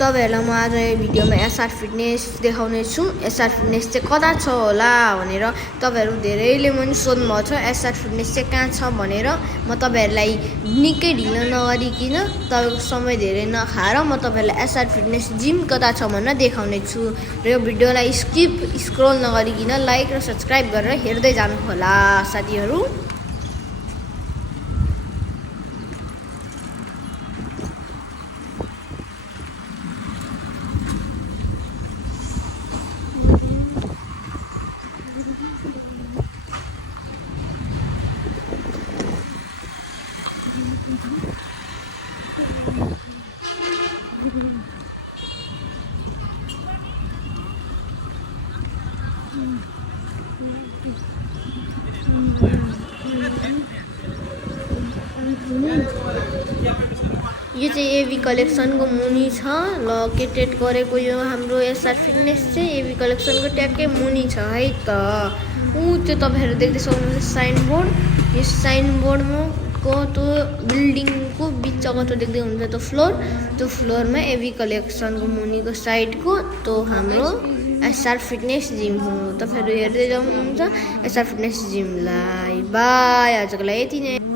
तपाईहरुलाई म आज यो भिडियोमा एसआर फिटनेस देखाउने छु। एसआर फिटनेस चाहिँ कता छ होला भनेर तपाईहरु धेरैले पनि सोध्नु भएको छ एसआर फिटनेस चाहिँ कहाँ छ भनेर। म तपाईहरुलाई निकै ढिलो नगरिकिन तपाईको समय धेरै नखाएर म तपाईहरुलाई एसआर फिटनेस जिम कता छ भनेर देखाउने छु र यो भिडियोलाई स्क्रोल नगरिकिन लाइक र सब्स्क्राइब गरेर हेर्दै जानु होला साथीहरु। यो चाहिँ एभी कलेक्सनको मुनि छ लोकेटेड गरेको यो हाम्रो एसआर फिटनेस चाहिँ एभी कलेक्सनको ट्याक्कै मुनि छ है त। त्यो तपाईहरु देख्दै सक्नुहुन्छ साइनबोर्ड। यो साइनबोर्डमा को त्यो बिल्डिङको बिचको त्यो देख्दै हुन्छ त्यो फ्लोरमा एभी कलेक्सनको मुनिको साइडको त्यो हाम्रो एसआर फिटनेस जिम हो। तपाईहरु हेर्दै जानुहुन्छ एसआर फिटनेस जिमलाई। बाइ, आजको लागि यति नै।